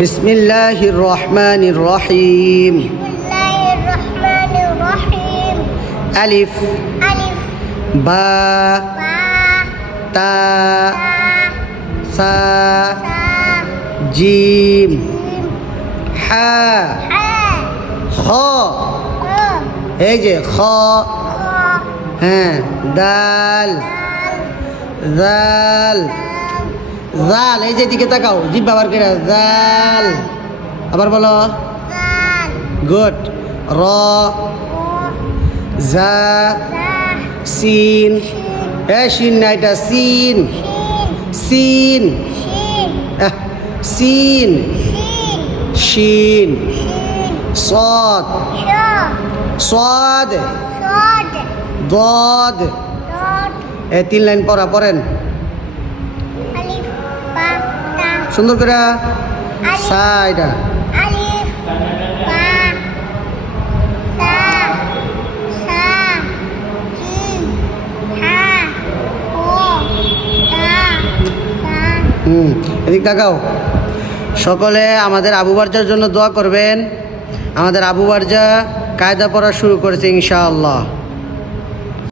বিসমিল্লাহির রহমানির রহিম। আলিফ বা তা সা জিম হা খ, এই যে খ, হ্যাঁ দাল জাল জাল, এই যে দিকে তাকাও, জিভ ব্যবহার করে জাল, আবার বলো গুড। র জা সিন, এ সিন না, এটা সিন সিন সিন শিন صاد صاد ضاد। এই 3 লাইন পড়েন সুন্দর করে। সাইডা এদিক তাকাও। সকলে আমাদের আবু বারজার জন্য দোয়া করবেন। আমাদের আবু বারজা কায়দা পড়া শুরু করেছে ইনশাআল্লাহ।